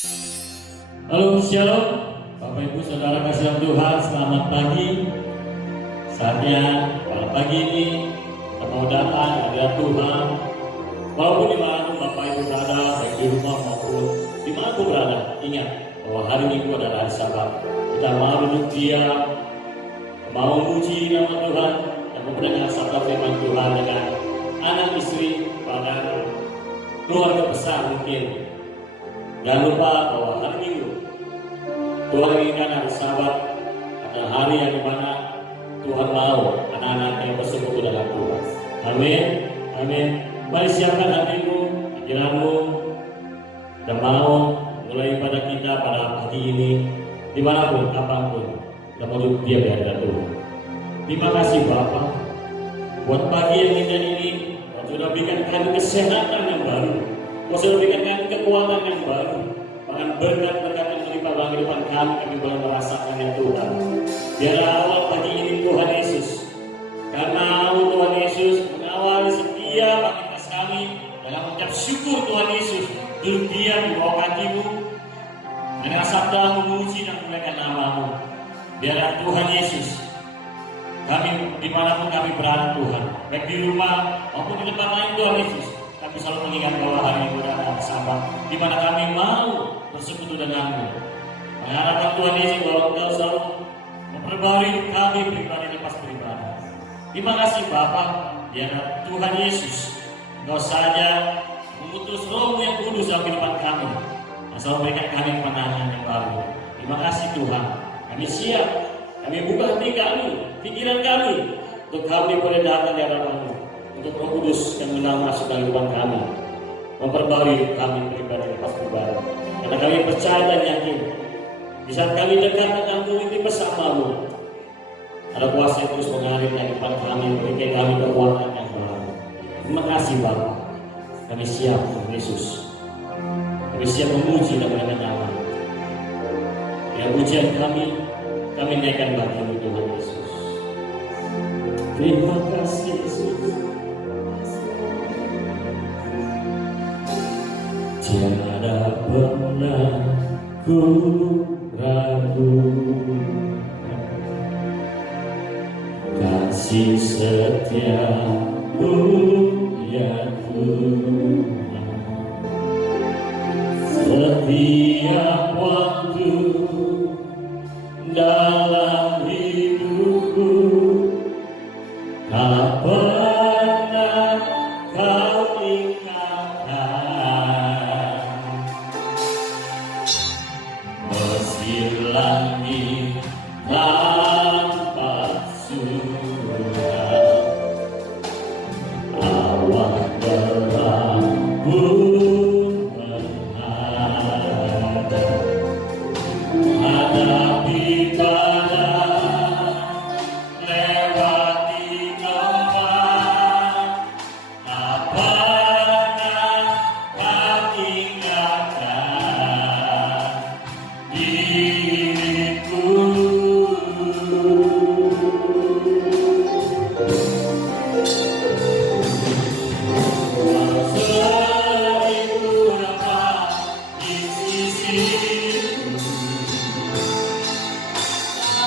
Halo, shalom, Bapak Ibu Saudara kasihan Tuhan, selamat pagi. Saatnya pada pagi ini kita mau datang hadirat Tuhan. Walaupun dimanapun Bapak Ibu berada, baik di rumah maupun dimanapun berada, ingat bahwa hari Minggu adalah hari Sabat. Kita mau duduk diam, mau memuji nama Tuhan dan mendengar sabda firman Tuhan dengan anak istri pada keluarga besar mungkin. Jangan lupa bahwa hari Minggu Tuhan inginkan hari Sabat adalah hari yang dimana Tuhan mau anak-anaknya bersekutu dalam Tuhan. Amin, amin. Mari siapkan hatimu, pikiranmu, dan mau mulai pada kita pada pagi ini, dimanapun, kapanpun, kita mau duduk diam di hadapan Tuhan. Terima kasih Bapa buat pagi yang indah ini. Kau sudah berikan kami kesehatan yang baru, Kau sudah berikan kami kekuatan yang baru, bahkan berkat-berkat yang melimpah dalam kehidupan kami boleh merasakan ya Tuhan. Biarlah awal pagi ini Tuhan Yesus, karena Tuhan Yesus mengawali setiap aktivitas kami dalam mengucap syukur Tuhan Yesus, duduk diam di bawah kakimu, dengan sabda memuji dan memuliakan nama-Mu. Biarlah Tuhan Yesus, kami dimanapun kami berada Tuhan, baik di rumah maupun di tempat lain Tuhan Yesus, kami selalu mengingat bahwa hari ini adalah hari Sabat, di mana kami mau bersekutu denganmu. Mengharapkan Tuhan Yesus bahwa Engkau selalu memperbarui hidup kami pribadi lepas pribadi. Terima kasih Bapa, biarlah Tuhan Yesus Engkau saja mengutus Roh-Mu yang kudus dalam kehidupan kami, dan selalu memberikan kami kemenangan yang baru. Terima kasih Tuhan, kami siap, kami buka hati kami, pikiran kami, untuk kami boleh datang di hadapan-Mu, untuk Roh Kudus yang menang masuk dalam kehidupan kami, memperbarui hidup kami pribadi lepas pribadi. Karena kami percaya dan yakin, di saat kami dekat denganmu ini bersamamu, ada kuasa yang terus mengalir di depan kami, memberikan kami kekuatan yang baru. Terima kasih Bapa, kami siap untuk Yesus, kami siap memuji dan menaikkan nama. Ya pujian kami naikkan bagi Tuhan Yesus. Terima kasih Yesus. Tiada pernah ku ragu kasih setiamu ya Tuhan. Setiap waktu dalam hidupku, tak pernah kau tinggalkan. Meski langit tanpa surut, awan berambut menghadap, hadapi badai, lewati ombak, tak pernah kau tinggalkan diriku. Walau seribu dapat di sisiku,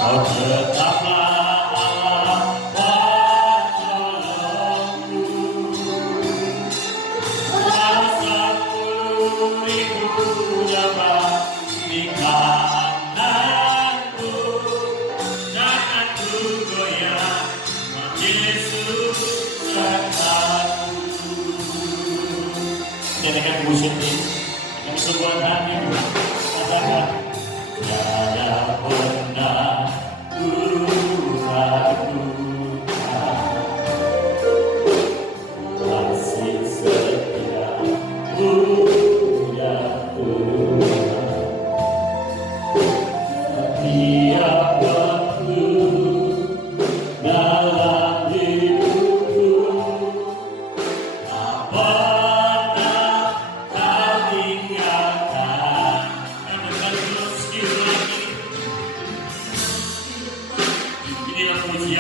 Kau tetaplah Allah penolongku. Walau 10.000 dapat di kananku, jangan ku goyah, Yesus sertaku. Nyanyikan musik ini dengan sebuah hati, katakan, tiada pernah ku ragukan kasih setiamu ya Tuhan. Setiap waktu dalam hidupku, tak pernah kau tinggalkan. Meski langit, inilah pujian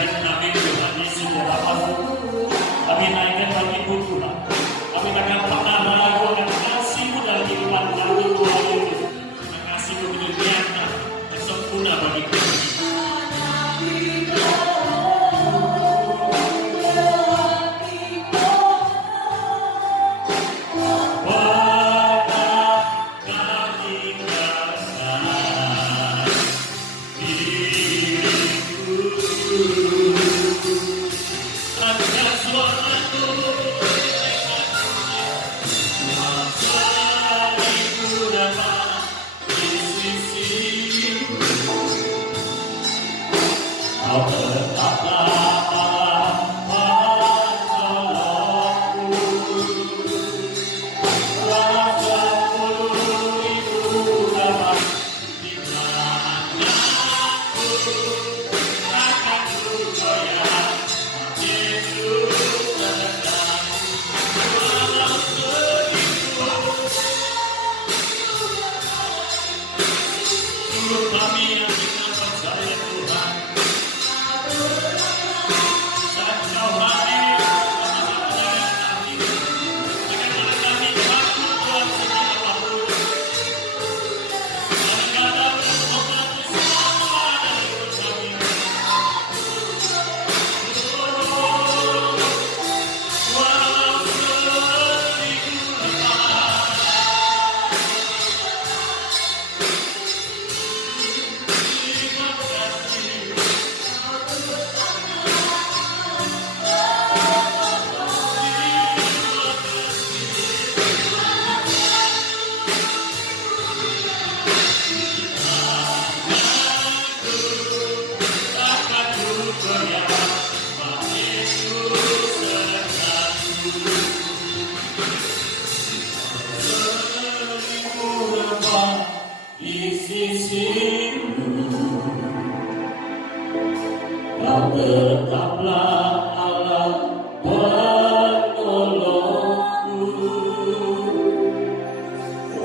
Tetaplah Allah penolongku,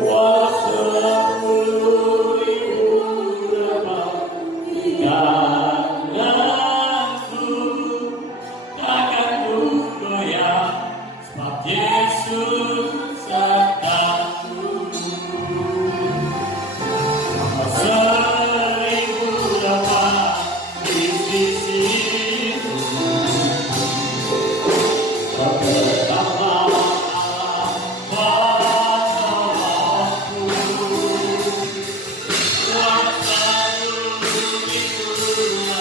walau ribu remah di tanganku, takkan ku goyah, sebab Yesus sertaku. Seribu remah di sisiku, tetaplah Allah penolongku, walau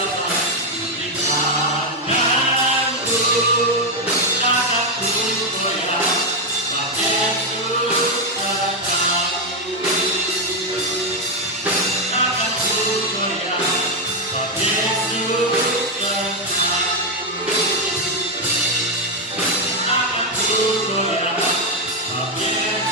ribu remah di tanganku, takkan ku goyah, sebab Yesus sertaku. Takkan ku goyah, sebab Yesus sertaku. Takkan ku goyah, sebab Yesus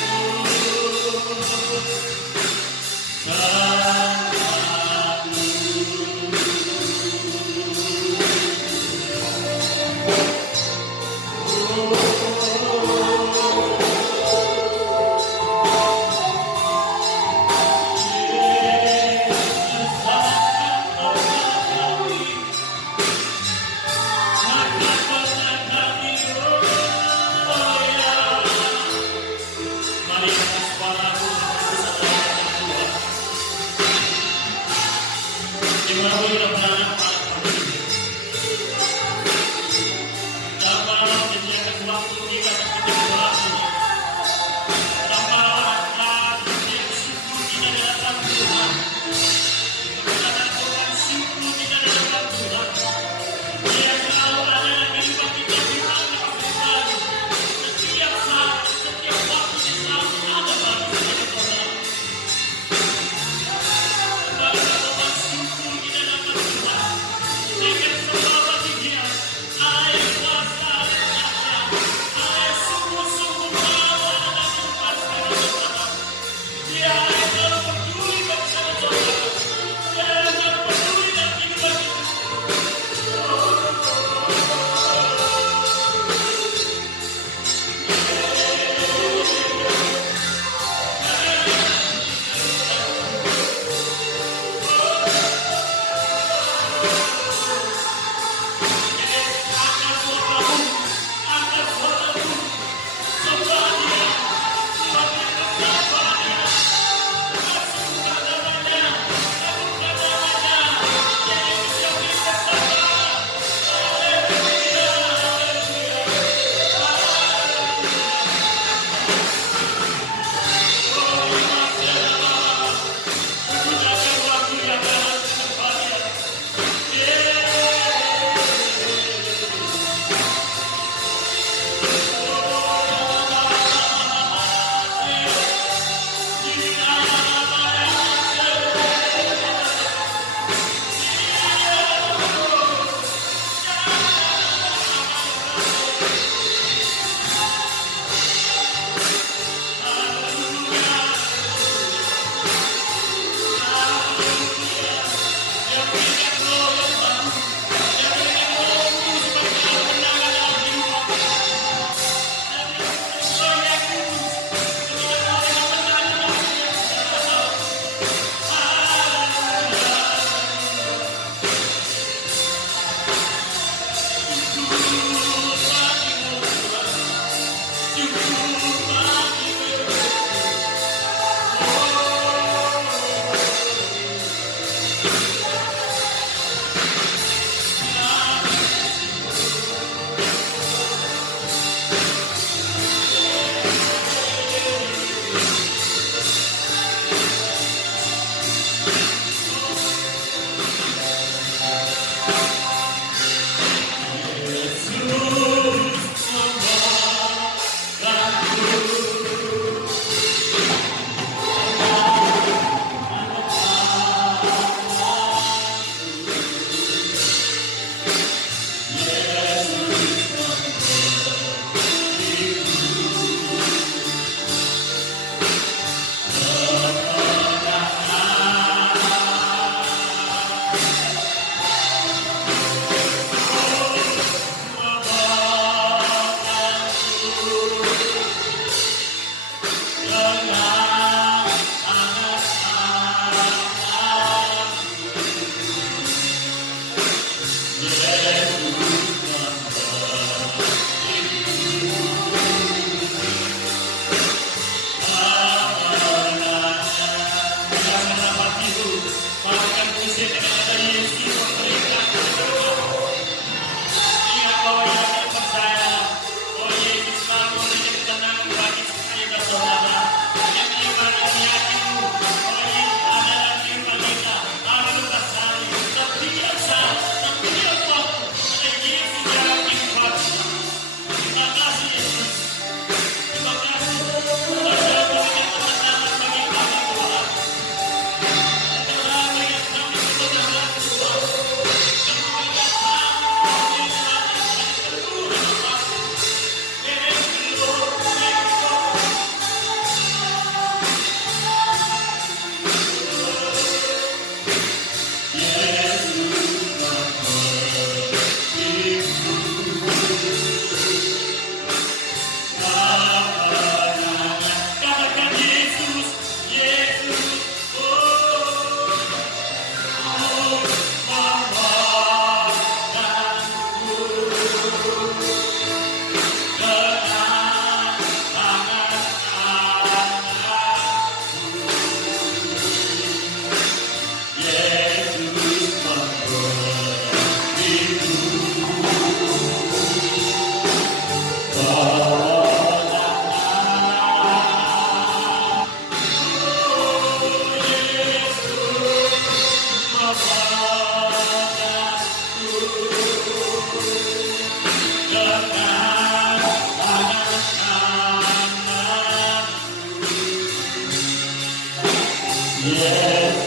Yesus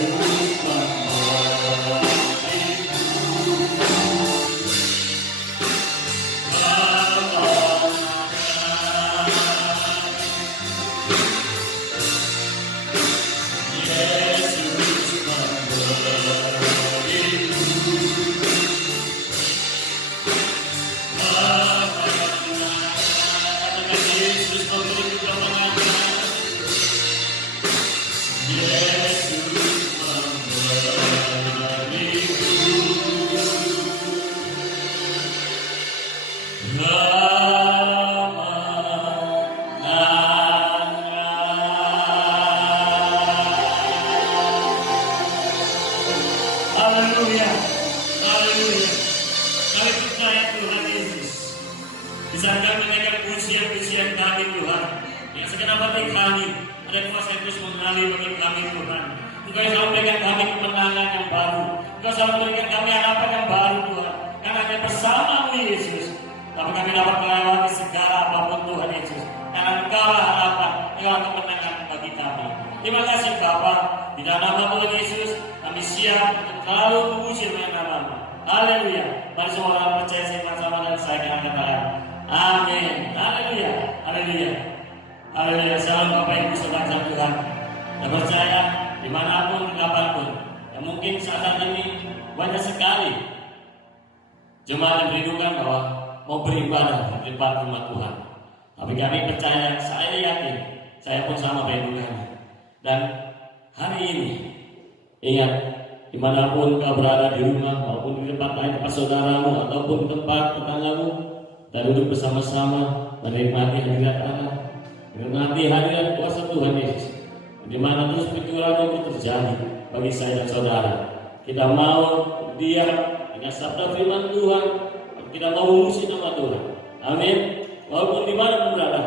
membawa Haleluya, haleluya. Kami percaya Tuhan Yesus. Bisa kami menaikkan pujian-pujian kami Tuhan. Yang segenap hati kami ada kuasa yang terus mengalir bagi kami Tuhan. Engkau yang selalu memberikan kami kemenangan yang baru. Engkau selalu memberikan kami harapan yang baru Tuhan. Karena hanya bersamamu Yesus, tapi kami dapat melewati segala apapun Tuhan Yesus. Karena Engkau lah harapan, Engkau lah kemenangan bagi kami. Terima kasih Bapa. Di dalam nama Tuhan Yesus, kami siap untuk selalu memuji nama-Mu. Haleluya. Mari semua orang percaya sama-sama dan saya akan katakan amin. Haleluya. Haleluya. Haleluya. Salam Bapak Ibu saudara Tuhan. Dan percaya dimanapun, kapanpun. Dan mungkin saat ini banyak sekali jemaat yang merindukan bahwa mau beribadah di depan rumah Tuhan. Tapi kami percaya, saya yakin, saya pun sama merindukannya. Dan hari ini, ingat, dimanapun kau berada di rumah maupun di tempat lain, tempat saudaramu ataupun tempat tetanggamu, dan duduk bersama-sama menikmati hadirat Allah, menikmati hadirat kuasa Tuhan Yesus. Di mana terus perjuangan itu terjadi bagi saya dan saudara. Kita mau diam dengan sabda firman Tuhan, kita mau memuji nama Tuhan. Amin. Walaupun di mana pun berada,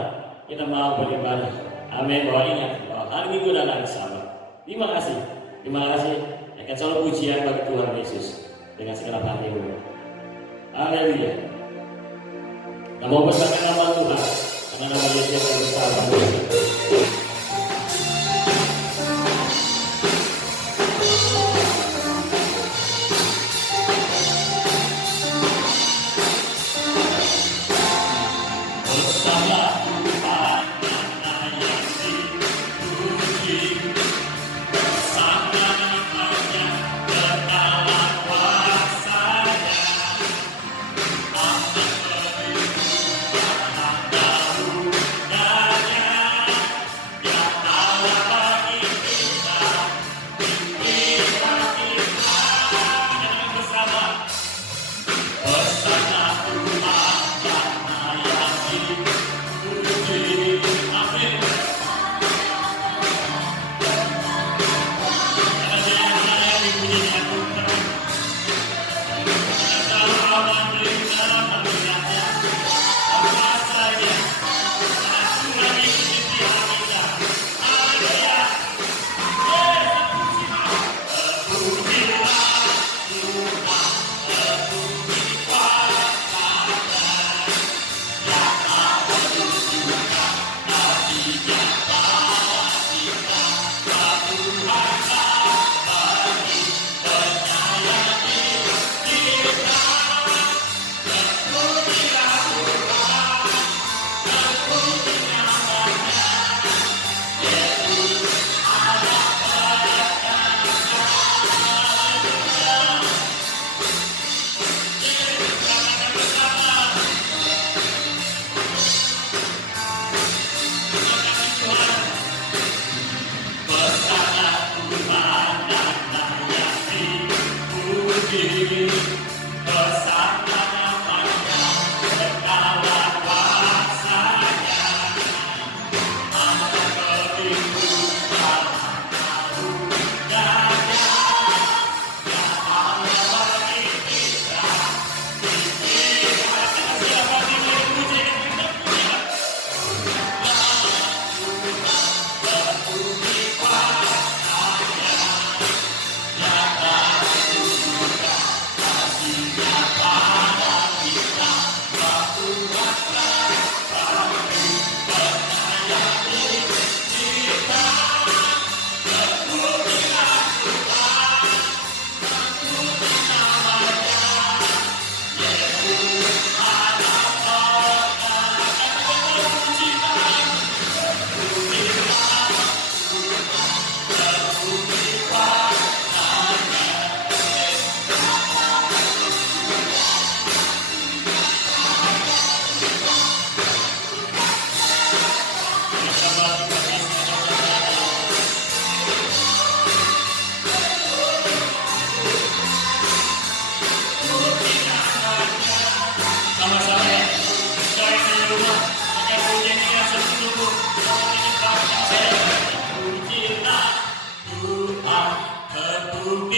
kita mau beribadah. Amin. Bahwa ingat bahwa hari Minggu dan hari Sabat. Terima kasih. Terima kasih. Akan selalu pujian bagi Tuhan Yesus dengan segenap hatimu. Haleluya. Kita mau besarkan nama Tuhan karena nama Yesus yang besar.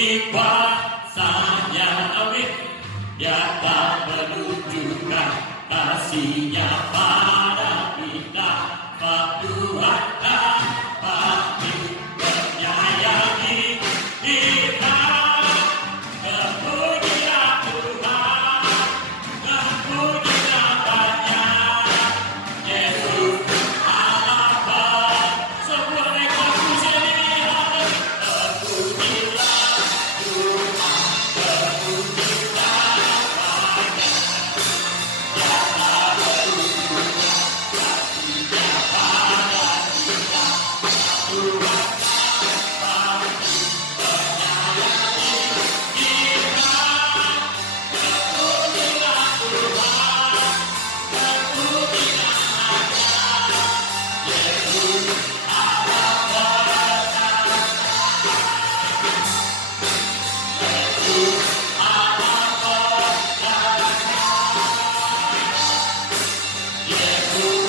puji kuasanya, amin. Dia tak menunjukkan kasihnya pada kita, Pak Tuhan dapat menyayangi kita. Terpujilah Tuhan, terpujilah banyak Yesus Allah Bapa. Semua mereka puji Dia. Terpujilah Tuhan, terpujilah banyak. Dia tak menunjukkan kasihnya pada kita. Tuhan dapat menyayangi kita. Terpujilah Tuhan, terpujilah banyak Yesus Allah Bapa. Yesus Allah Bapa. Yesus Allah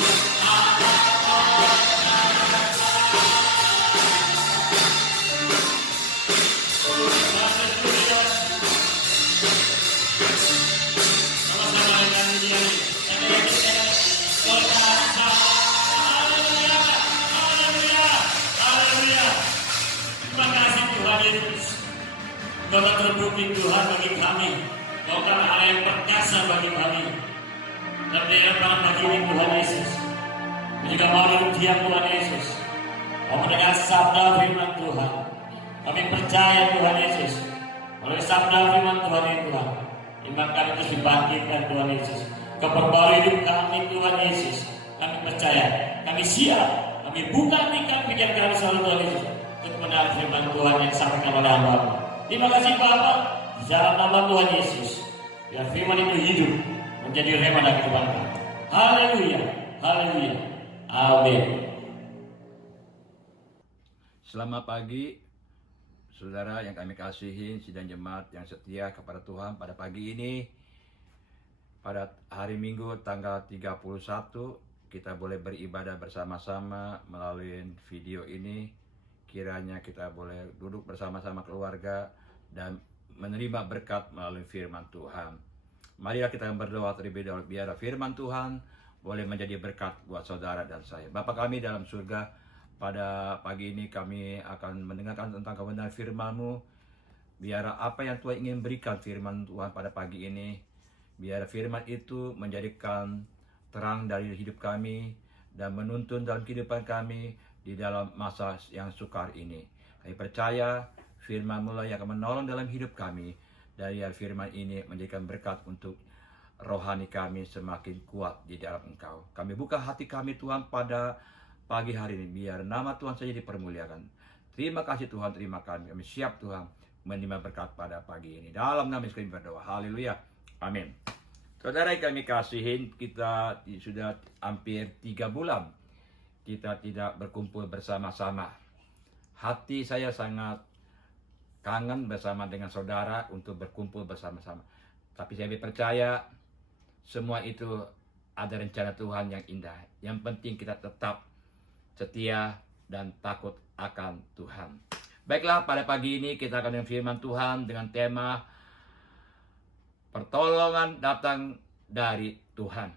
Bapa. Haleluya. Sama-sama dengan dia. Haleluya. Haleluya. Haleluya. Terima kasih Tuhan Yesus. Engkau telah terbukti Tuhan bagi kami. Engkau adalah Allah yang perkasa bagi kami. Dan di hadapan pagi ini Tuhan Yesus, kami juga mau diam Tuhan Yesus. Mau mendengar sabda firman Tuhan. Kami percaya Tuhan Yesus, melalui sabda firman Tuhan ini Tuhan, iman kami terus dibangkitkan Tuhan Yesus. Keperbarui hidup kami Tuhan Yesus. Kami percaya, kami siap, kami buka pikiran kami selalu Tuhan Yesus untuk mendengar firman Tuhan yang disampaikan oleh hamba. Terima kasih Bapa, di dalam nama Tuhan Yesus, biar firman itu hidup menjadi rema dan kehidupan kami. Haleluya, haleluya, amin. Selamat pagi, saudara yang kami kasihi, sidang jemaat yang setia kepada Tuhan. Pada pagi ini, pada hari Minggu tanggal 31, kita boleh beribadah bersama-sama melalui video ini. Kiranya kita boleh duduk bersama-sama keluarga dan menerima berkat melalui firman Tuhan. Marilah kita berdoa terlebih dahulu, biar firman Tuhan boleh menjadi berkat buat saudara dan saya. Bapa kami dalam surga, pada pagi ini kami akan mendengarkan tentang kebenaran firman-Mu. Biar apa yang Tuhan ingin berikan firman Tuhan pada pagi ini, biar firman itu menjadikan terang dari hidup kami dan menuntun dalam kehidupan kami di dalam masa yang sukar ini. Kami percaya firman-Mu lah yang akan menolong dalam hidup kami. Dari firman ini menjadikan berkat untuk rohani kami semakin kuat di dalam Engkau. Kami buka hati kami Tuhan pada pagi hari ini, biar nama Tuhan saja dipermuliakan. Terima kasih Tuhan, terima kasih. Kami siap Tuhan menerima berkat pada pagi ini. Dalam nama Yesus kami berdoa. Haleluya. Amin. Saudara yang kami kasihin, kita sudah hampir 3 bulan kita tidak berkumpul bersama-sama. Hati saya sangat kangen bersama dengan saudara untuk berkumpul bersama-sama. Tapi saya percaya semua itu ada rencana Tuhan yang indah. Yang penting kita tetap setia dan takut akan Tuhan. Baiklah, pada pagi ini kita akan dengan firman Tuhan dengan tema pertolongan datang dari Tuhan.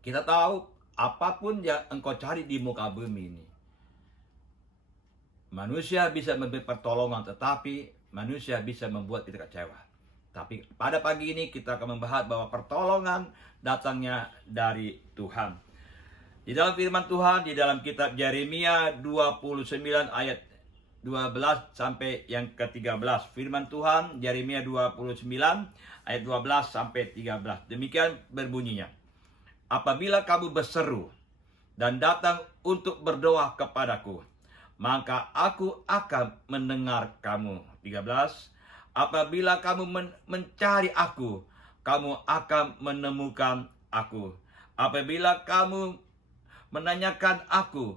Kita tahu apapun yang engkau cari di muka bumi ini, manusia bisa memberi pertolongan, tetapi manusia bisa membuat kita kecewa. Tapi pada pagi ini kita akan membahas bahwa pertolongan datangnya dari Tuhan. Di dalam firman Tuhan, di dalam kitab Yeremia 29 ayat 12 sampai yang ke-13. Firman Tuhan, Yeremia 29 ayat 12 sampai 13. Demikian berbunyinya. Apabila kamu berseru dan datang untuk berdoa kepadaku, maka aku akan mendengar kamu. 13. Apabila kamu mencari aku, kamu akan menemukan aku. Apabila kamu menanyakan aku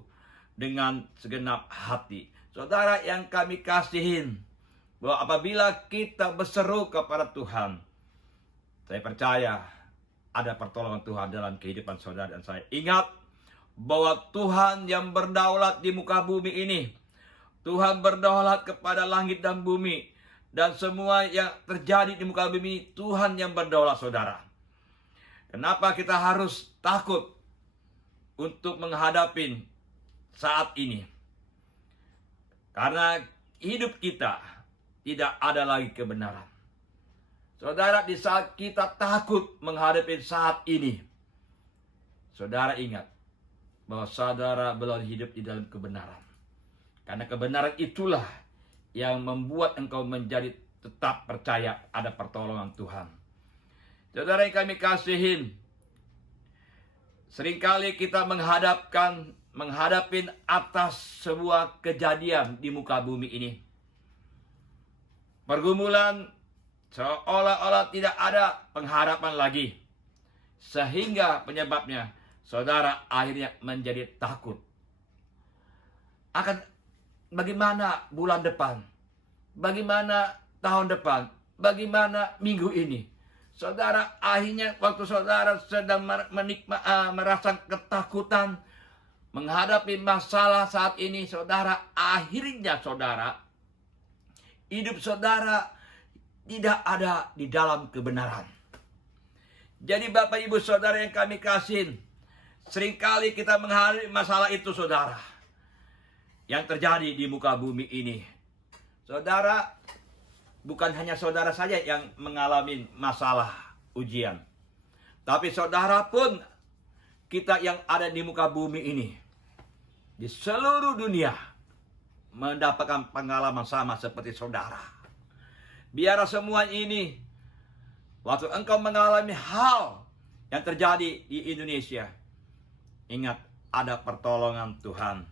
dengan segenap hati. Saudara yang kami kasihin, bahwa apabila kita berseru kepada Tuhan, saya percaya ada pertolongan Tuhan dalam kehidupan saudara dan saya. Ingat bahwa Tuhan yang berdaulat di muka bumi ini, Tuhan berdaulat kepada langit dan bumi, dan semua yang terjadi di muka bumi, Tuhan yang berdaulat, saudara. Kenapa kita harus takut untuk menghadapi saat ini? Karena hidup kita tidak ada lagi kebenaran. Saudara, di saat kita takut menghadapi saat ini, saudara ingat bahwa saudara belum hidup di dalam kebenaran. Karena kebenaran itulah yang membuat engkau menjadi tetap percaya ada pertolongan Tuhan. Saudara yang kami kasihin, seringkali kita menghadapi atas sebuah kejadian di muka bumi ini. Pergumulan seolah-olah tidak ada pengharapan lagi. Sehingga penyebabnya saudara akhirnya menjadi takut. Bagaimana bulan depan? Bagaimana tahun depan? Bagaimana minggu ini? Saudara, akhirnya waktu saudara sedang merasa ketakutan menghadapi masalah saat ini, saudara, akhirnya saudara, hidup saudara tidak ada di dalam kebenaran. Jadi Bapak Ibu Saudara yang kami kasihin, seringkali kita menghadapi masalah itu, saudara, yang terjadi di muka bumi ini. Saudara, bukan hanya saudara saja yang mengalami masalah ujian, tapi saudara pun, kita yang ada di muka bumi ini, di seluruh dunia, mendapatkan pengalaman sama seperti saudara. Biar semua ini, waktu engkau mengalami hal yang terjadi di Indonesia, ingat ada pertolongan Tuhan.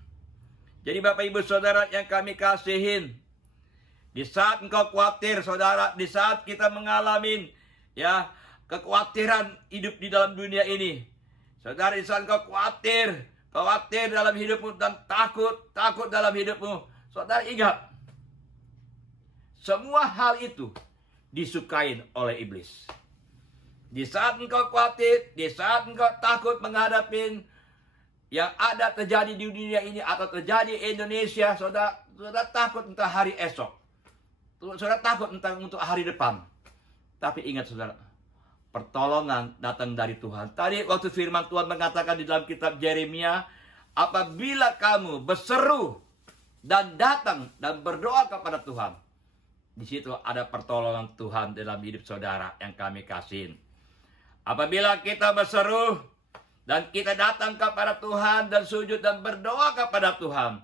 Jadi Bapak Ibu Saudara yang kami kasihin, di saat engkau khawatir, saudara, di saat kita mengalami kekhawatiran hidup di dalam dunia ini, saudara, di saat engkau khawatir dalam hidupmu dan takut dalam hidupmu, saudara ingat, semua hal itu disukain oleh iblis. Di saat engkau khawatir, di saat engkau takut menghadapi yang ada terjadi di dunia ini atau terjadi di Indonesia, saudara takut tentang hari esok. Saudara takut untuk hari depan. Tapi ingat saudara, pertolongan datang dari Tuhan. Tadi waktu firman Tuhan mengatakan di dalam kitab Yeremia, apabila kamu berseru dan datang dan berdoa kepada Tuhan, di situ ada pertolongan Tuhan dalam hidup saudara yang kami kasihin. Apabila kita berseru dan kita datang kepada Tuhan dan sujud dan berdoa kepada Tuhan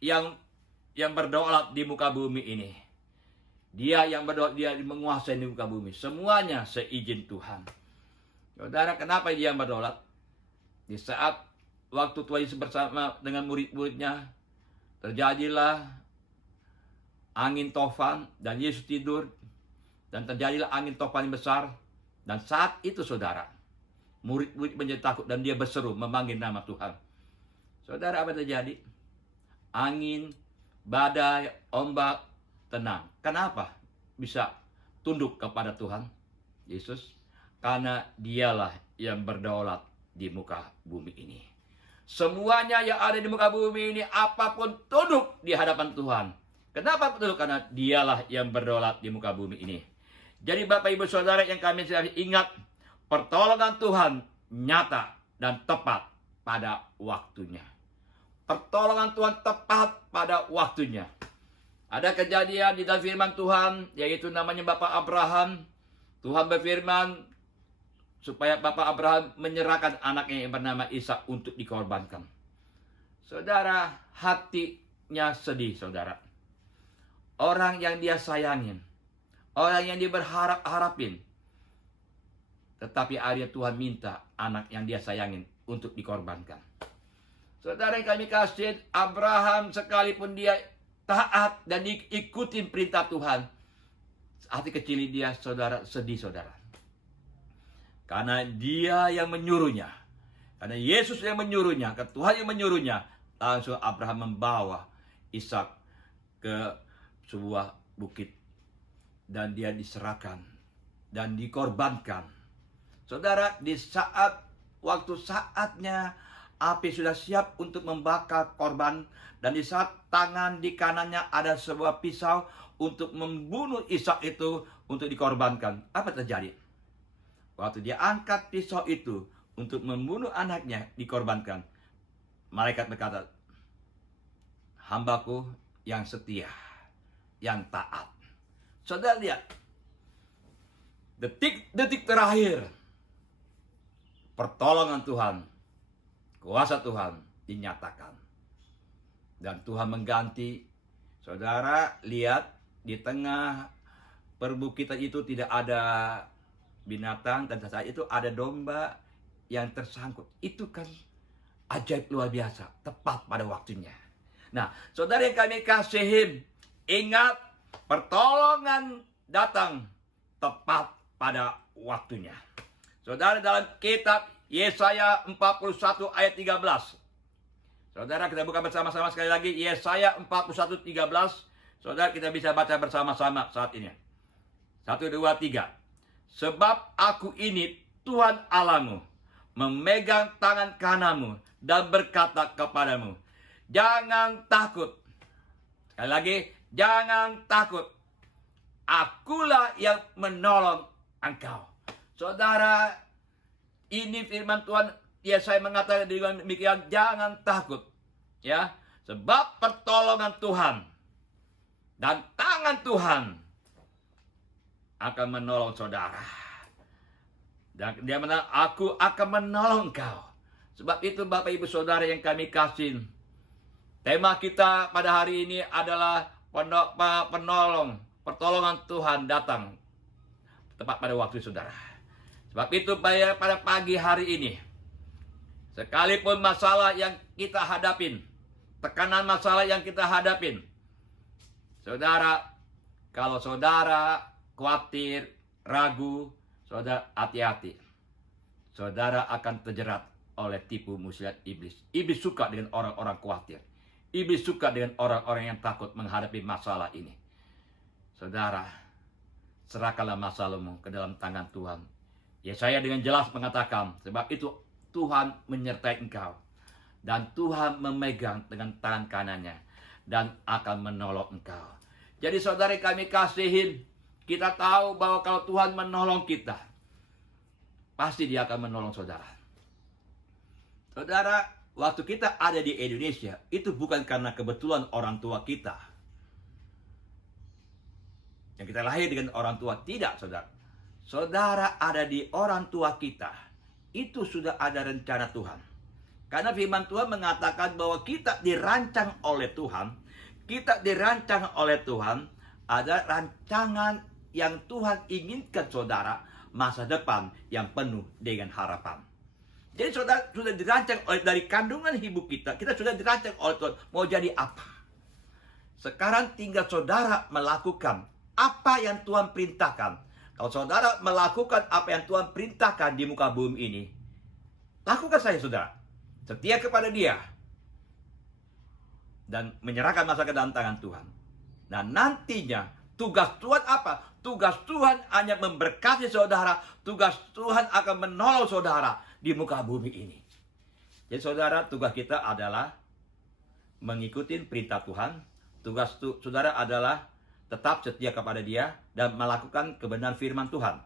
yang berdaulat di muka bumi ini. Dia yang berdoa, dia menguasai di muka bumi. Semuanya seizin Tuhan. Saudara, kenapa dia yang berdaulat? Di saat waktu Tuhan Yesus bersama dengan murid-muridnya, terjadilah angin tofan dan Yesus tidur, dan terjadilah angin tofan yang besar. Dan saat itu saudara, murid-murid menjadi takut dan dia berseru memanggil nama Tuhan. Saudara, apa terjadi? Angin, badai, ombak tenang. Kenapa bisa tunduk kepada Tuhan Yesus? Karena dialah yang berdaulat di muka bumi ini. Semuanya yang ada di muka bumi ini, apapun tunduk di hadapan Tuhan. Kenapa tunduk? Karena dialah yang berdaulat di muka bumi ini. Jadi Bapak Ibu Saudara yang kami ingat, pertolongan Tuhan nyata dan tepat pada waktunya. Pertolongan Tuhan tepat pada waktunya. Ada kejadian di dalam firman Tuhan, yaitu namanya Bapak Abraham. Tuhan berfirman supaya Bapak Abraham menyerahkan anaknya yang bernama Ishak untuk dikorbankan. Saudara, hatinya sedih, saudara. Orang yang dia sayangin, orang yang dia berharap-harapin, tetapi akhirnya Tuhan minta anak yang dia sayangin untuk dikorbankan. Saudara yang kami kasih, Abraham sekalipun dia taat dan ikutin perintah Tuhan, hati kecil dia, saudara, sedih, saudara. Karena dia yang menyuruhnya. Karena Yesus yang menyuruhnya, Tuhan yang menyuruhnya, langsung Abraham membawa Ishak ke sebuah bukit. Dan dia diserahkan dan dikorbankan. Saudara, di saatnya api sudah siap untuk membakar korban, dan di saat tangan di kanannya ada sebuah pisau untuk membunuh Ishak itu untuk dikorbankan. Apa terjadi? Waktu dia angkat pisau itu untuk membunuh anaknya dikorbankan, malaikat berkata, hambaku yang setia, yang taat. Saudara lihat, detik-detik terakhir, pertolongan Tuhan, kuasa Tuhan dinyatakan. Dan Tuhan mengganti. Saudara lihat, di tengah perbukitan itu tidak ada binatang, dan saat itu ada domba yang tersangkut. Itu kan ajaib luar biasa, tepat pada waktunya. Nah, saudara yang kami kasihi, ingat, pertolongan datang tepat pada waktunya. Saudara, dalam kitab Yesaya 41 ayat 13. Saudara, kita buka bersama-sama sekali lagi. Yesaya 41 13. Saudara, kita bisa baca bersama-sama saat ini. 1, 2, 3. Sebab aku ini Tuhan Allahmu, memegang tangan kananmu dan berkata kepadamu, jangan takut. Sekali lagi, jangan takut. Akulah yang menolong engkau. Saudara, ini firman Tuhan. Yesaya mengatakan demikian, jangan takut. Ya, sebab pertolongan Tuhan dan tangan Tuhan akan menolong saudara. Dan dia menolong, aku akan menolong engkau. Sebab itu Bapak Ibu Saudara yang kami kasih, tema kita pada hari ini adalah pertolongan Tuhan datang tepat pada waktu saudara. Sebab itu pada pagi hari ini, sekalipun masalah yang kita hadapin, tekanan masalah yang kita hadapin, saudara, kalau saudara khawatir, ragu, saudara hati-hati. Saudara akan terjerat oleh tipu muslihat iblis. Iblis suka dengan orang-orang khawatir. Iblis suka dengan orang-orang yang takut menghadapi masalah ini. Saudara, serahkanlah masalahmu ke dalam tangan Tuhan. Yesaya dengan jelas mengatakan, sebab itu Tuhan menyertai engkau. Dan Tuhan memegang dengan tangan kanannya. Dan akan menolong engkau. Jadi saudara kami kasihin, kita tahu bahwa kalau Tuhan menolong kita, pasti Dia akan menolong saudara. Saudara, waktu kita ada di Indonesia, itu bukan karena kebetulan orang tua kita. Yang kita lahir dengan orang tua, tidak saudara. Saudara ada di orang tua kita, itu sudah ada rencana Tuhan. Karena firman Tuhan mengatakan bahwa kita dirancang oleh Tuhan. Kita dirancang oleh Tuhan, ada rancangan yang Tuhan inginkan saudara, masa depan yang penuh dengan harapan. Jadi saudara sudah dirancang dari kandungan ibu kita sudah dirancang oleh Tuhan mau jadi apa. Sekarang tinggal saudara melakukan apa yang Tuhan perintahkan. Kalau saudara melakukan apa yang Tuhan perintahkan di muka bumi ini, lakukan saja saudara. Setia kepada Dia. Dan menyerahkan masa ke dalam tangan Tuhan. Dan nantinya tugas Tuhan apa? Tugas Tuhan hanya memberkati saudara. Tugas Tuhan akan menolong saudara di muka bumi ini. Jadi saudara, tugas kita adalah mengikuti perintah Tuhan. Tugas saudara adalah tetap setia kepada Dia dan melakukan kebenaran firman Tuhan.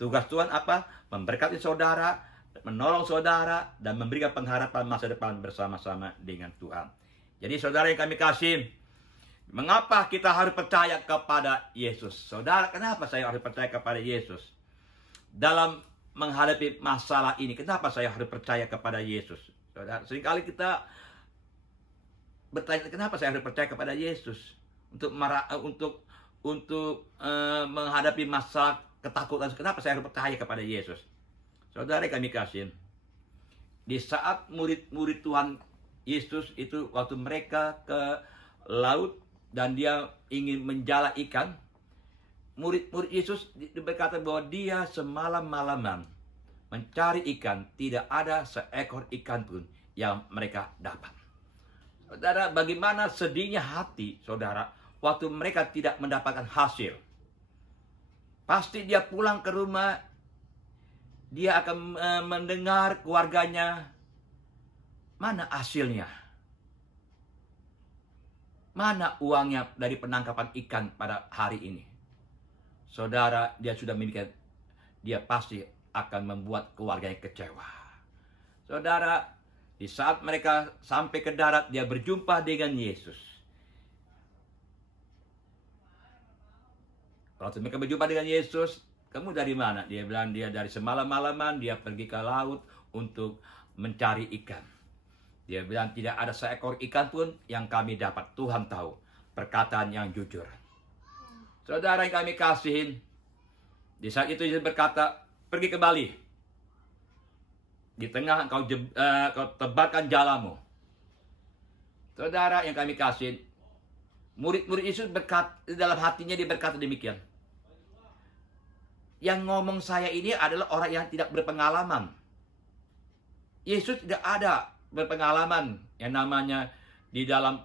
Tugas Tuhan apa? Memberkati saudara, menolong saudara, dan memberikan pengharapan masa depan bersama-sama dengan Tuhan. Jadi saudara yang kami kasih, mengapa kita harus percaya kepada Yesus? Saudara, kenapa saya harus percaya kepada Yesus? Dalam menghadapi masalah ini, kenapa saya harus percaya kepada Yesus? Saudara, seringkali kita bertanya, kenapa saya harus percaya kepada Yesus? Untuk menghadapi masalah ketakutan, kenapa saya harus percaya kepada Yesus? Saudara kami kasih, di saat murid-murid Tuhan Yesus itu waktu mereka ke laut dan Dia ingin menjala ikan, murid-murid Yesus berkata bahwa dia semalam-malaman mencari ikan, tidak ada seekor ikan pun yang mereka dapat. Saudara, bagaimana sedihnya hati saudara waktu mereka tidak mendapatkan hasil. Pasti dia pulang ke rumah, dia akan mendengar keluarganya Mana hasilnya? Mana uangnya dari penangkapan ikan pada hari ini? Saudara, dia sudah memikirkan, dia pasti akan membuat keluarganya kecewa. Saudara, di saat mereka sampai ke darat, dia berjumpa dengan Yesus. Waktu mereka berjumpa dengan Yesus, kamu dari mana? Dia bilang dia dari semalam-malaman, dia pergi ke laut untuk mencari ikan. Dia bilang tidak ada seekor ikan pun yang kami dapat. Tuhan tahu. Perkataan yang jujur. Saudara yang kami kasihin, di saat itu Yesus berkata, pergi ke Bali. Di tengah kau tebarkan jalamu. Saudara yang kami kasihin, murid-murid Yesus dalam hatinya dia berkata demikian. Yang ngomong saya ini adalah orang yang tidak berpengalaman. Yesus tidak ada berpengalaman yang namanya di dalam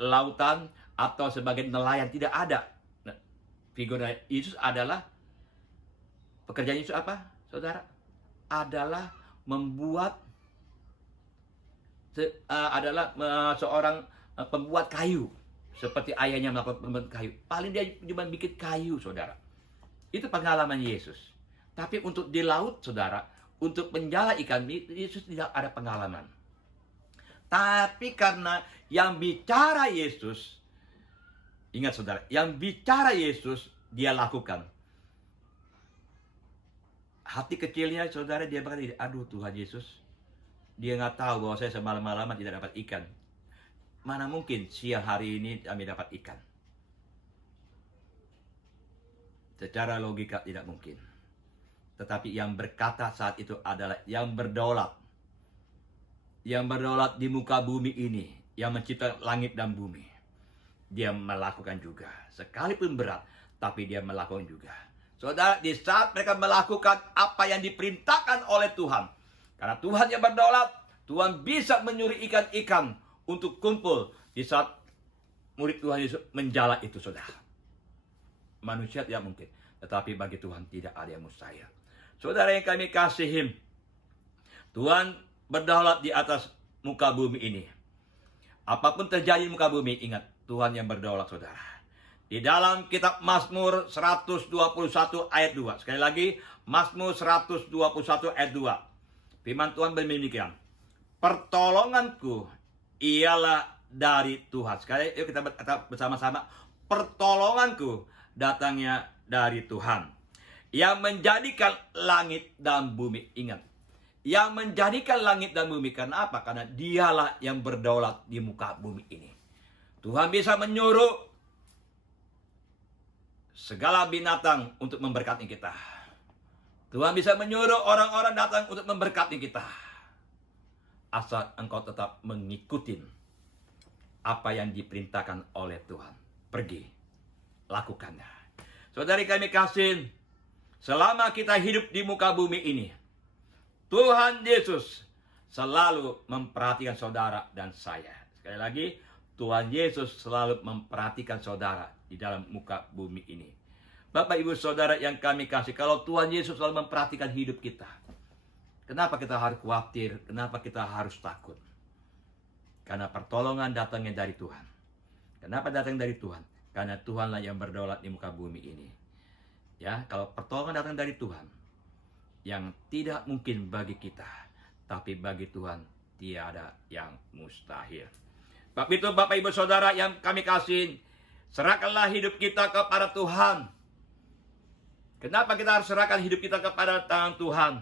lautan atau sebagai nelayan, tidak ada. Nah, figur Yesus adalah, pekerjaan Yesus apa, saudara? Adalah membuat seorang pembuat kayu, seperti ayahnya melakukan pembuat kayu. Paling dia cuma bikin kayu, saudara. Itu pengalaman Yesus. Tapi untuk di laut, saudara, untuk menjala ikan, Yesus tidak ada pengalaman. Tapi karena yang bicara Yesus, ingat saudara, yang bicara Yesus, dia lakukan. Hati kecilnya saudara, dia berkata, aduh Tuhan Yesus, dia nggak tahu bahwa saya semalam-malaman tidak dapat ikan. Mana mungkin siang hari ini kami dapat ikan. Secara logika tidak mungkin. Tetapi yang berkata saat itu adalah yang berdaulat. Yang berdaulat di muka bumi ini. Yang menciptakan langit dan bumi. Dia melakukan juga. Sekalipun berat, tapi dia melakukan juga. Saudara, di saat mereka melakukan apa yang diperintahkan oleh Tuhan. Karena Tuhan yang berdaulat, Tuhan bisa menyuruh ikan-ikan untuk kumpul. Di saat murid Tuhan Yesus menjala itu, saudara. Manusia tidak mungkin. Tetapi bagi Tuhan tidak ada yang mustahil. Saudara yang kami kasihin, Tuhan berdaulat di atas muka bumi ini. Apapun terjadi di muka bumi, ingat, Tuhan yang berdaulat, saudara. Di dalam kitab Mazmur 121 ayat 2. Sekali lagi, Mazmur 121 ayat 2. Firman Tuhan demikian. Pertolonganku ialah dari Tuhan. Sekali yuk kita bersama-sama. Pertolonganku datangnya dari Tuhan. Yang menjadikan langit dan bumi. Ingat. Yang menjadikan langit dan bumi. Karena apa? Karena dialah yang berdaulat di muka bumi ini. Tuhan bisa menyuruh segala binatang untuk memberkati kita. Tuhan bisa menyuruh orang-orang datang untuk memberkati kita. Asal engkau tetap mengikuti apa yang diperintahkan oleh Tuhan. Pergi. Lakukannya. Saudari kami kasih, selama kita hidup di muka bumi ini, Tuhan Yesus selalu memperhatikan saudara dan saya. Sekali lagi, Tuhan Yesus selalu memperhatikan saudara di dalam muka bumi ini. Bapak, Ibu, Saudara yang kami kasih, kalau Tuhan Yesus selalu memperhatikan hidup kita, kenapa kita harus khawatir? Kenapa kita harus takut? Karena pertolongan datangnya dari Tuhan. Kenapa datang dari Tuhan? Karena Tuhanlah yang berdaulat di muka bumi ini. Ya, kalau pertolongan datang dari Tuhan, yang tidak mungkin bagi kita, tapi bagi Tuhan tiada yang mustahil. Sebab itu Bapak Ibu Saudara yang kami kasih, serahkanlah hidup kita kepada Tuhan. Kenapa kita harus serahkan hidup kita kepada tangan Tuhan?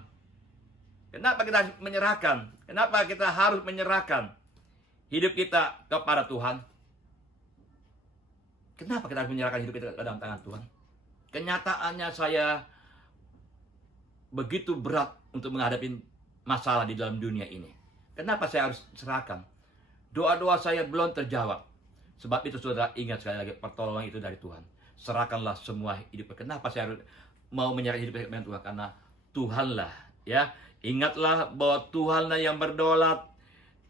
Kenapa kita harus menyerahkan? Kenapa kita harus menyerahkan hidup kita kepada Tuhan? Kenapa kita harus menyerahkan hidup kita ke dalam tangan Tuhan? Kenyataannya saya begitu berat untuk menghadapi masalah di dalam dunia ini. Kenapa saya harus serahkan? Doa-doa saya belum terjawab. Sebab itu saudara ingat sekali lagi, pertolongan itu dari Tuhan. Serahkanlah semua hidup. Kenapa saya harus mau menyerahkan hidup kepada Tuhan? Karena Tuhanlah, ya. Ingatlah bahwa Tuhanlah yang berdaulat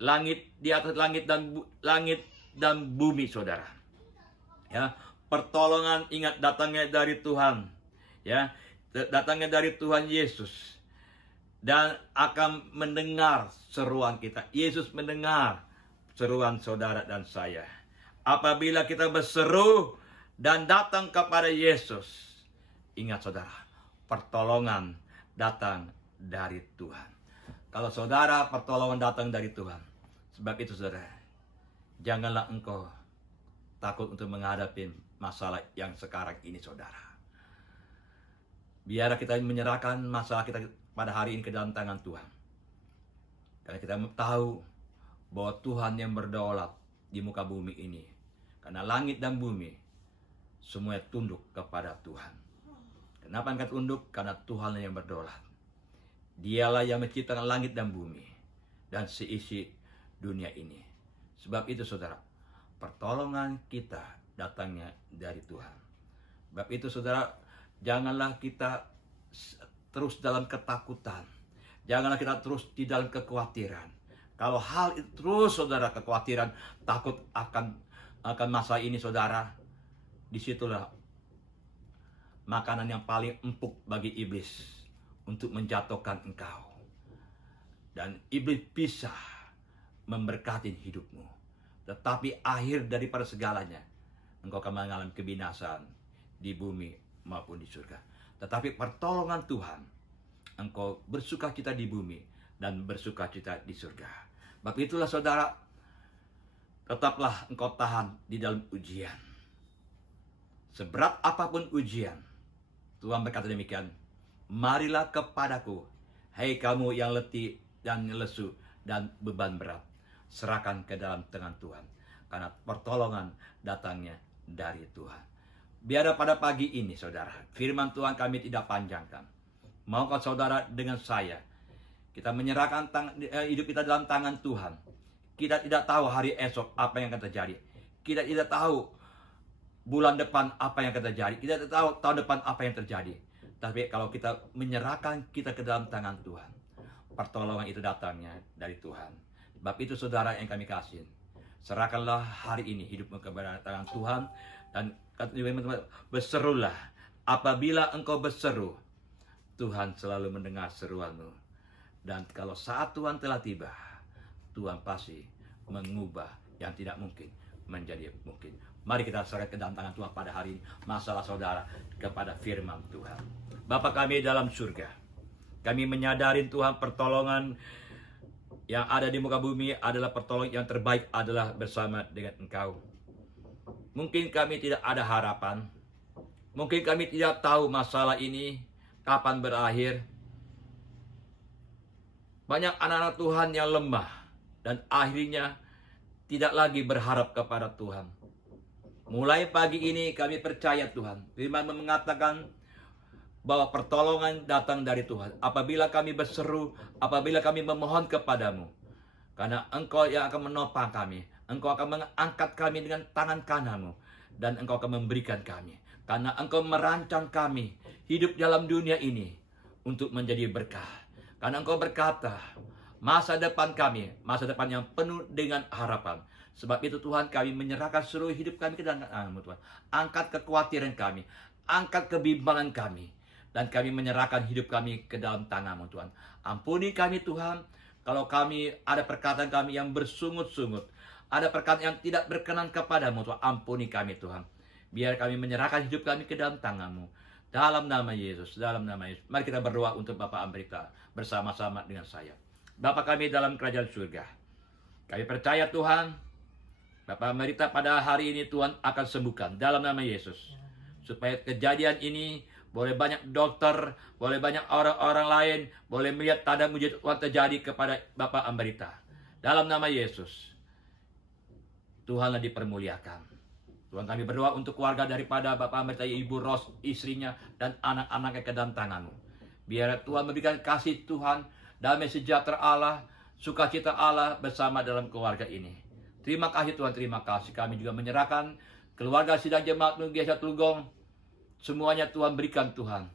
langit di atas langit dan bumi, saudara. Ya, pertolongan ingat datangnya dari Tuhan. Ya, datangnya dari Tuhan Yesus. dan akan mendengar seruan kita. Yesus mendengar seruan saudara dan saya. Apabila kita berseru dan datang kepada Yesus, ingat saudara, pertolongan datang dari Tuhan. Kalau saudara, pertolongan datang dari Tuhan. Sebab itu saudara, janganlah engkau takut untuk menghadapi masalah yang sekarang ini saudara. Biarlah kita menyerahkan masalah kita pada hari ini ke dalam tangan Tuhan. Karena kita tahu bahwa Tuhan yang berdaulat di muka bumi ini. Karena langit dan bumi semuanya tunduk kepada Tuhan. Kenapa engkau tunduk? Karena Tuhan yang berdaulat. Dialah yang menciptakan langit dan bumi dan seisi dunia ini. Sebab itu saudara, pertolongan kita datangnya dari Tuhan. Sebab itu saudara, janganlah kita terus dalam ketakutan. Janganlah kita terus di dalam kekhawatiran. Kalau hal itu terus saudara kekhawatiran, takut akan masa ini saudara, disitulah makanan yang paling empuk bagi iblis untuk menjatuhkan engkau. Dan iblis bisa memberkati hidupmu. Tetapi akhir daripada segalanya, engkau akan mengalami kebinasaan di bumi maupun di surga. Tetapi pertolongan Tuhan, engkau bersukacita di bumi dan bersukacita di surga. Sebab itulah saudara, tetaplah engkau tahan di dalam ujian. Seberat apapun ujian, Tuhan berkata demikian, marilah kepadaku, hei kamu yang letih dan lesu dan beban berat, serahkan ke dalam tangan Tuhan. Karena pertolongan datangnya dari Tuhan. Biar pada pagi ini saudara, firman Tuhan kami tidak panjangkan. Maukah saudara dengan saya, kita menyerahkan hidup kita dalam tangan Tuhan. Kita tidak tahu hari esok apa yang akan terjadi. Kita tidak tahu bulan depan apa yang akan terjadi. Kita tidak tahu tahun depan apa yang terjadi. Tapi kalau kita menyerahkan kita ke dalam tangan Tuhan, pertolongan itu datangnya dari Tuhan. Sebab itu saudara yang kami kasih, serahkanlah hari ini hidupmu kepada tangan Tuhan. Dan berserulah. Apabila engkau berseru, Tuhan selalu mendengar seruanmu. Dan kalau saat Tuhan telah tiba, Tuhan pasti mengubah yang tidak mungkin menjadi mungkin. Mari kita serahkan ke dalam tangan Tuhan pada hari ini masalah saudara kepada firman Tuhan. Bapa kami dalam surga, kami menyadari Tuhan pertolongan yang ada di muka bumi adalah pertolongan yang terbaik adalah bersama dengan Engkau. Mungkin kami tidak ada harapan. Mungkin kami tidak tahu masalah ini kapan berakhir. Banyak anak-anak Tuhan yang lemah dan akhirnya tidak lagi berharap kepada Tuhan. Mulai pagi ini kami percaya Tuhan. Firman mengatakan bahwa pertolongan datang dari Tuhan. Apabila kami berseru, apabila kami memohon kepadamu. Karena Engkau yang akan menopang kami. Engkau akan mengangkat kami dengan tangan kananmu. Dan Engkau akan memberikan kami. Karena Engkau merancang kami hidup dalam dunia ini untuk menjadi berkah. Karena Engkau berkata, masa depan kami, masa depan yang penuh dengan harapan. Sebab itu Tuhan, kami menyerahkan seluruh hidup kami ke dalam tangan-Mu Tuhan. Angkat kekhawatiran kami, angkat kebimbangan kami. Dan kami menyerahkan hidup kami ke dalam tangan-Mu Tuhan. Ampuni kami Tuhan, kalau kami ada perkataan kami yang bersungut-sungut. Ada perkataan yang tidak berkenan kepadamu Tuhan. Ampuni kami Tuhan. Biar kami menyerahkan hidup kami ke dalam tangan-Mu. Dalam nama Yesus, dalam nama Yesus. Mari kita berdoa untuk Bapak Amrita bersama-sama dengan saya. Bapa kami dalam kerajaan surga, kami percaya Tuhan, Bapak Amrita pada hari ini Tuhan akan sembuhkan dalam nama Yesus. Supaya kejadian ini boleh banyak dokter, boleh banyak orang-orang lain, boleh melihat tanda mujizat Tuhan terjadi kepada Bapak Amrita. Dalam nama Yesus, Tuhanlah dipermuliakan. Tuhan, kami berdoa untuk keluarga daripada Bapak Amrita, Ibu Ros, istrinya, dan anak-anaknya ke dalam tangan-Mu. Biar Tuhan memberikan kasih Tuhan, damai sejahtera Allah, sukacita Allah bersama dalam keluarga ini. Terima kasih Tuhan, terima kasih. Kami juga menyerahkan keluarga sidang jemaat-Mu Gereja Tulunggong. Semuanya Tuhan berikan Tuhan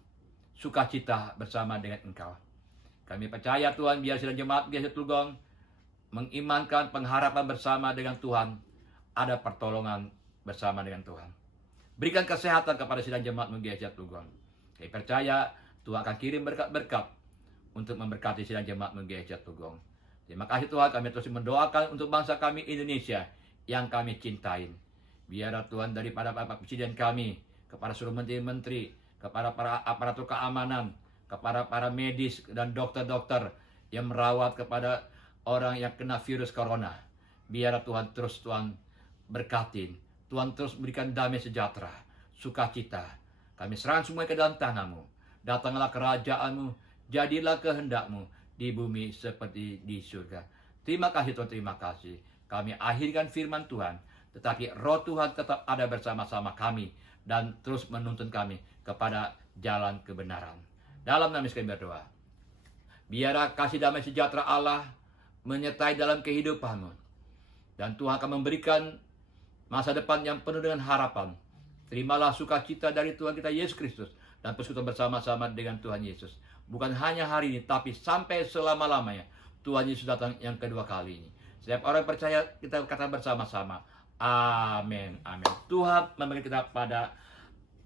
sukacita bersama dengan Engkau. Kami percaya Tuhan, biar sidang jemaat Gereja Tulunggong mengimankan pengharapan bersama dengan Tuhan. Ada pertolongan bersama dengan Tuhan. Berikan kesehatan kepada sidang jemaat-Mu Gereja Tulunggong. Kami percaya Tuhan akan kirim berkat-berkat untuk memberkati sidang jemaat Gereja Tugong. Terima kasih Tuhan, kami terus mendoakan untuk bangsa kami Indonesia yang kami cintain. Biarlah Tuhan daripada Bapak Presiden kami, kepada seluruh menteri-menteri, kepada para aparatur keamanan, kepada para medis dan dokter-dokter yang merawat kepada orang yang kena virus corona. Biarlah Tuhan terus berkatin. Tuhan terus berikan damai sejahtera, sukacita. Kami serahkan semua ke dalam tangan-Mu. Datanglah kerajaan-Mu, jadilah kehendak-Mu di bumi seperti di surga. Terima kasih Tuhan, terima kasih. Kami akhirkan firman Tuhan, tetapi roh Tuhan tetap ada bersama-sama kami dan terus menuntun kami kepada jalan kebenaran. Dalam nama Yesus kami berdoa. Biarlah kasih damai sejahtera Allah menyertai dalam kehidupanmu. Dan Tuhan akan memberikan masa depan yang penuh dengan harapan. Terimalah sukacita dari Tuhan kita Yesus Kristus dan persekutuan bersama-sama dengan Tuhan Yesus. Bukan hanya hari ini, tapi sampai selama-lamanya. Tuhan Yesus datang yang kedua kali ini. Setiap orang percaya, kita katakan bersama-sama. Amin. Amin. Tuhan memberi kita pada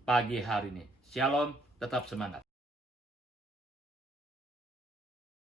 pagi hari ini. Shalom, tetap semangat.